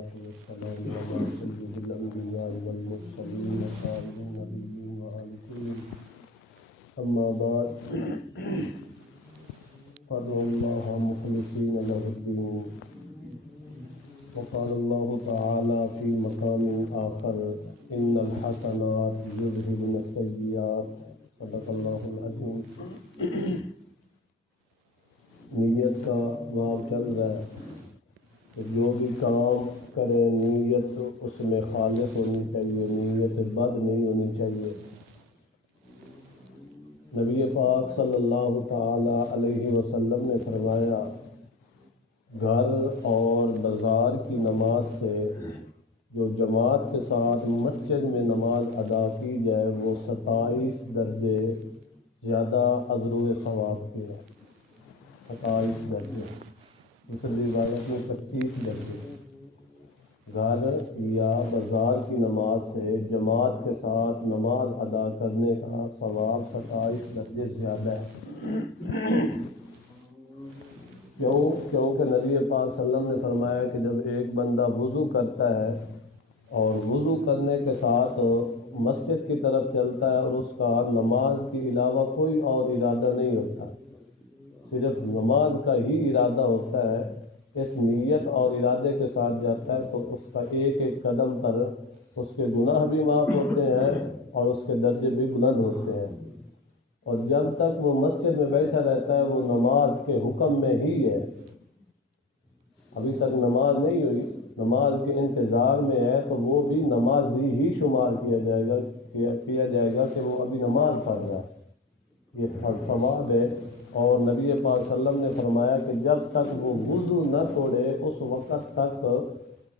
والصلاة والسلام على سيد الأنبياء والمرسلين وخاتم النبيين وعلى كل. أما بعد فادعوا الله مخلصين له الدين. وقال الله تعالى في مقام آخر إن الحسنات يذهبن السيئات. صدق اللہ العظیم. نیت کا باب چل رہا ہے کہ جو بھی کام کرے نیت اس میں خالص ہونی چاہیے، نیت بد نہیں ہونی چاہیے. نبی پاک صلی اللہ تعالی علیہ وسلم نے فرمایا گھر اور بازار کی نماز سے جو جماعت کے ساتھ مسجد میں نماز ادا کی جائے وہ 27 درجے زیادہ اجر و ثواب کے ہیں. 27 درجے، دوسری روایت میں 25 درجے. گھر یا بازار کی نماز سے جماعت کے ساتھ نماز ادا کرنے کا ثواب 27 درجے زیادہ ہے. کیونکہ نبی پاک صلی اللہ علیہ وسلم نے فرمایا کہ جب ایک بندہ وضو کرتا ہے اور وضو کرنے کے ساتھ مسجد کی طرف چلتا ہے اور اس کا نماز کے علاوہ کوئی اور ارادہ نہیں ہوتا، صرف نماز کا ہی ارادہ ہوتا ہے، اس نیت اور ارادے کے ساتھ جاتا ہے تو اس کا ایک ایک قدم پر اس کے گناہ بھی معاف ہوتے ہیں اور اس کے درجے بھی بلند ہوتے ہیں. اور جب تک وہ مسجد میں بیٹھا رہتا ہے وہ نماز کے حکم میں ہی ہے، ابھی تک نماز نہیں ہوئی، نماز کے انتظار میں ہے تو وہ بھی نمازی ہی شمار کیا جائے گا کہ وہ ابھی نماز پڑھ رہا ہے. یہ ثواب ہے. اور نبی پاک صلی اللہ علیہ وسلم نے فرمایا کہ جب تک وہ وضو نہ توڑے اس وقت تک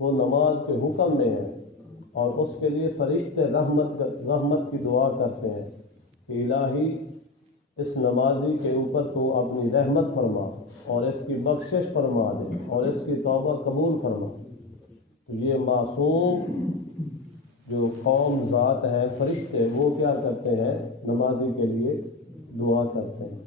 وہ نماز کے حکم میں ہے، اور اس کے لیے فرشتے رحمت کی دعا کرتے ہیں کہ الہی اس نمازی کے اوپر تو اپنی رحمت فرما اور اس کی بخشش فرما دے اور اس کی توبہ قبول فرما. تو یہ معصوم جو قوم ذات ہے فرشتے وہ کیا کرتے ہیں؟ نمازی کے لیے دعا کرتے ہیں.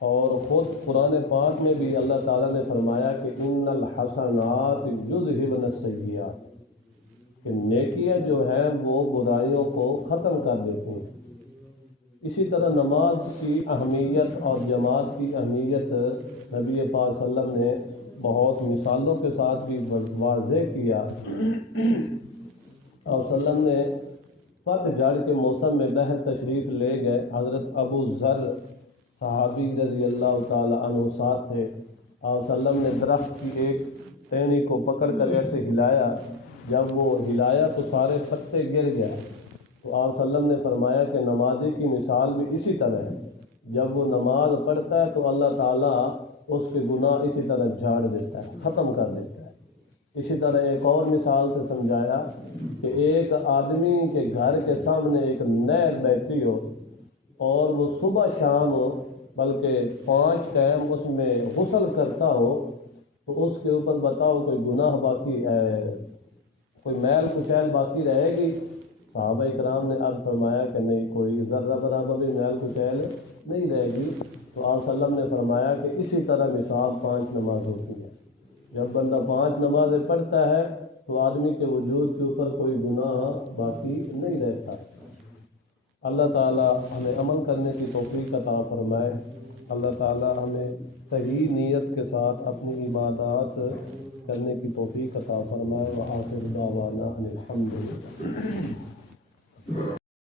اور خود قرآن پاک میں بھی اللہ تعالیٰ نے فرمایا کہ ان الحسنات یذہبن السیئات، کہ نیکیاں جو ہیں وہ برائیوں کو ختم کر دیتی ہیں. اسی طرح نماز کی اہمیت اور جماعت کی اہمیت نبی پاک صلی اللہ علیہ وسلم نے بہت مثالوں کے ساتھ بھی واضح کیا. اور صلی اللہ علیہ وسلم نے پت جھڑ کے موسم میں بہر تشریف لے گئے. حضرت ابو ذر صحابی رضی اللہ تعالی عنہ ساتھ تھے. آپ صلی اللہ علیہ وسلم نے درخت کی ایک ٹہنی کو پکڑ کر ایسے ہلایا، جب وہ ہلایا تو سارے پتے گر گئے. تو آپ صلی اللہ علیہ وسلم نے فرمایا کہ نمازی کی مثال بھی اسی طرح ہے، جب وہ نماز پڑھتا ہے تو اللہ تعالیٰ اس کے گناہ اسی طرح جھاڑ دیتا ہے، ختم کر دیتا ہے. اسی طرح ایک اور مثال سے سمجھایا کہ ایک آدمی کے گھر کے سامنے ایک نہر بہتی ہو اور وہ صبح شام بلکہ 5 ٹائم اس میں غسل کرتا ہو تو اس کے اوپر بتاؤ کوئی گناہ باقی ہے، کوئی میل کچیل باقی رہے گی؟ صحابہ کرام نے اب فرمایا کہ نہیں، کوئی ذرہ برابر بھی میل کچیل نہیں رہے گی. تو آپ صلی اللہ علیہ وسلم نے فرمایا کہ اسی طرح مثال 5 نماز ہوتی ہے. جب بندہ 5 نمازیں پڑھتا ہے تو آدمی کے وجود کے اوپر کوئی گناہ باقی نہیں رہتا. اللہ تعالیٰ ہمیں عمل کرنے کی توفیق عطا فرمائے. اللہ تعالیٰ ہمیں صحیح نیت کے ساتھ اپنی عبادات کرنے کی توفیق عطا فرمائے. وآخر دعوانا ان الحمد للہ.